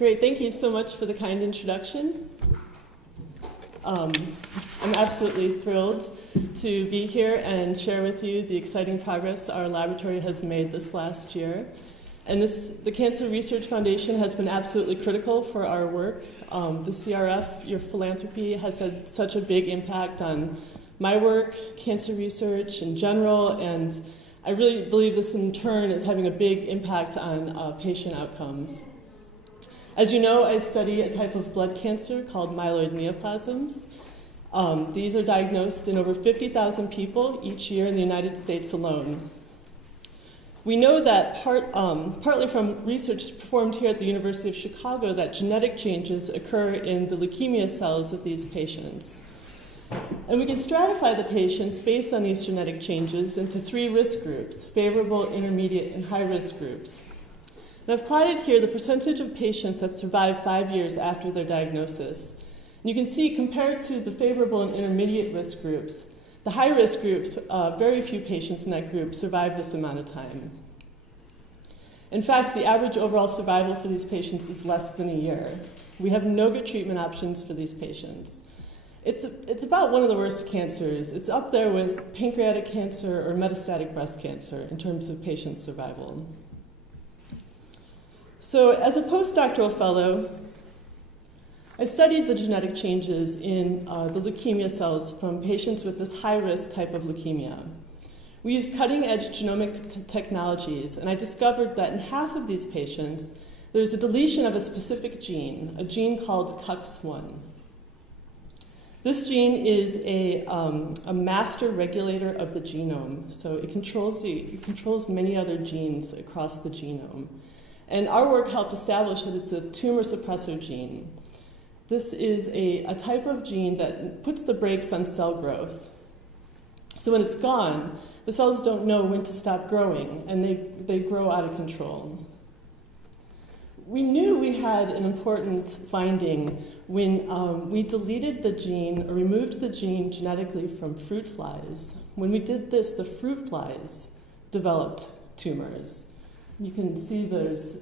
Great, thank you so much for the kind introduction. I'm absolutely thrilled to be here and share with you the exciting progress our laboratory has made this last year. And the Cancer Research Foundation has been absolutely critical for our work. The CRF, your philanthropy, has had such a big impact on my work, cancer research in general, and I really believe this in turn is having a big impact on patient outcomes. As you know, I study a type of blood cancer called myeloid neoplasms. These are diagnosed in over 50,000 people each year in the United States alone. We know that partly from research performed here at the University of Chicago that genetic changes occur in the leukemia cells of these patients. And we can stratify the patients based on these genetic changes into 3 risk groups: favorable, intermediate, and high-risk groups. And I've plotted here the percentage of patients that survive 5 years after their diagnosis. And you can see, compared to the favorable and intermediate risk groups, the high-risk group, very few patients in that group survive this amount of time. In fact, the average overall survival for these patients is less than a year. We have no good treatment options for these patients. It's about one of the worst cancers. It's up there with pancreatic cancer or metastatic breast cancer in terms of patient survival. So as a postdoctoral fellow, I studied the genetic changes in the leukemia cells from patients with this high-risk type of leukemia. We used cutting-edge genomic technologies, and I discovered that in half of these patients, there's a deletion of a specific gene, a gene called Cux1. This gene is a master regulator of the genome, so it controls many other genes across the genome. And our work helped establish that it's a tumor suppressor gene. This is a type of gene that puts the brakes on cell growth. So when it's gone, the cells don't know when to stop growing, and they grow out of control. We knew we had an important finding when we deleted the gene, or removed the gene genetically from fruit flies. When we did this, the fruit flies developed tumors. You can see there's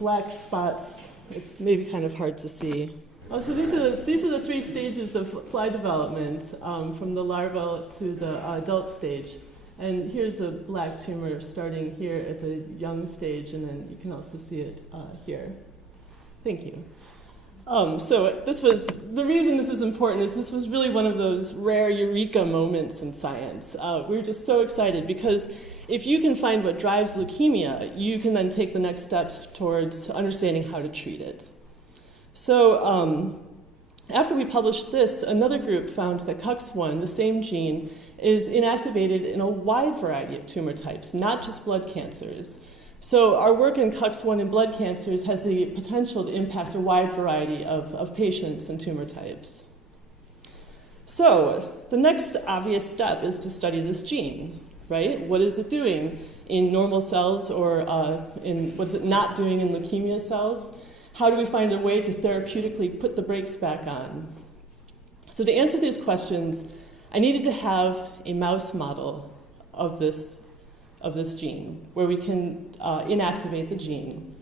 black spots. It's maybe kind of hard to see. Oh, so these are the 3 stages of fly development, from the larva to the adult stage. And here's a black tumor starting here at the young stage, and then you can also see it here. Thank you. So the reason this is important is this was really one of those rare eureka moments in science. We were just so excited because if you can find what drives leukemia, you can then take the next steps towards understanding how to treat it. So after we published this, another group found that Cux1, the same gene, is inactivated in a wide variety of tumor types, not just blood cancers. So our work in Cux1 in blood cancers has the potential to impact a wide variety of patients and tumor types. So the next obvious step is to study this gene, right? What is it doing in normal cells, or what is it not doing in leukemia cells? How do we find a way to therapeutically put the brakes back on? So to answer these questions, I needed to have a mouse model of this gene, where we can inactivate the gene.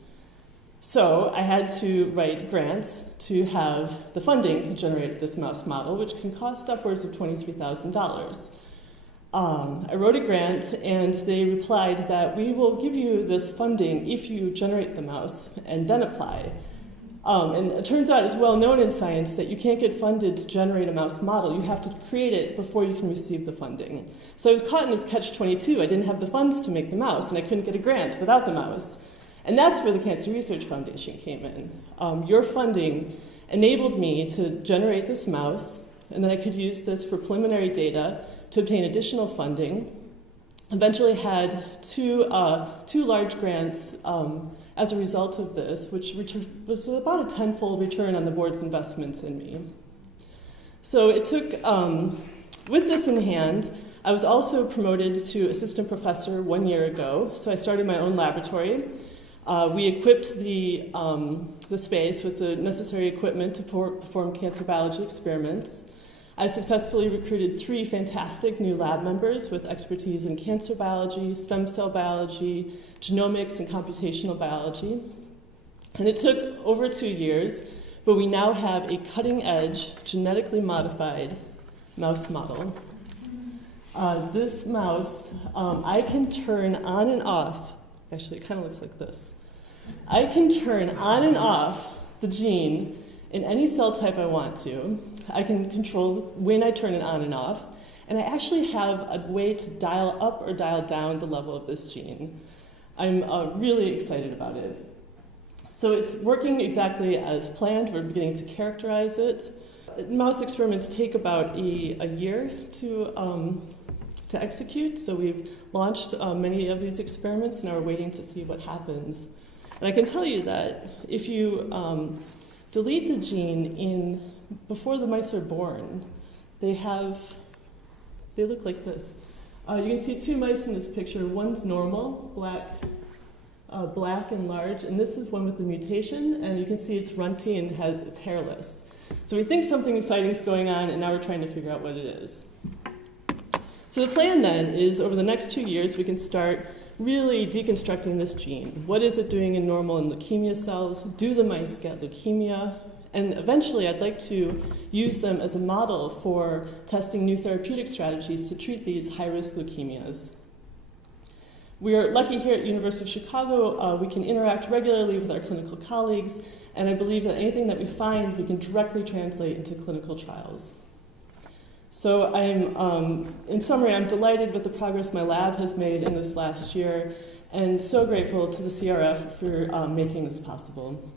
So I had to write grants to have the funding to generate this mouse model, which can cost upwards of $23,000. I wrote a grant, and they replied that we will give you this funding if you generate the mouse and then apply. And it turns out it's well known in science that you can't get funded to generate a mouse model. You have to create it before you can receive the funding. So I was caught in this catch-22. I didn't have the funds to make the mouse, and I couldn't get a grant without the mouse. And that's where the Cancer Research Foundation came in. Your funding enabled me to generate this mouse, and then I could use this for preliminary data to obtain additional funding. Eventually had two large grants as a result of this, which was about a 10-fold return on the board's investments in me. So it took, with this in hand, I was also promoted to assistant professor 1 year ago, so I started my own laboratory. We equipped the space with the necessary equipment to perform cancer biology experiments. I successfully recruited 3 fantastic new lab members with expertise in cancer biology, stem cell biology, genomics, and computational biology. And it took over 2 years, but we now have a cutting-edge, genetically modified mouse model. This mouse, I can turn on and off. Actually, it kind of looks like this. I can turn on and off the gene in any cell type I want to. I can control when I turn it on and off. And I actually have a way to dial up or dial down the level of this gene. I'm really excited about it. So it's working exactly as planned. We're beginning to characterize it. Mouse experiments take about a year to execute. So we've launched many of these experiments, and now we're waiting to see what happens. And I can tell you that if you delete the gene before the mice are born, they look like this. You can see 2 mice in this picture. One's normal, black and large, and this is one with the mutation, and you can see it's runty and it's hairless. So we think something exciting is going on, and now we're trying to figure out what it is. So the plan then is over the next 2 years we can start really deconstructing this gene. What is it doing in normal and leukemia cells? Do the mice get leukemia? And eventually I'd like to use them as a model for testing new therapeutic strategies to treat these high-risk leukemias. We are lucky here at the University of Chicago. We can interact regularly with our clinical colleagues, and I believe that anything that we find we can directly translate into clinical trials. So in summary, I'm delighted with the progress my lab has made in this last year, and so grateful to the CRF for making this possible.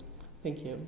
Thank you.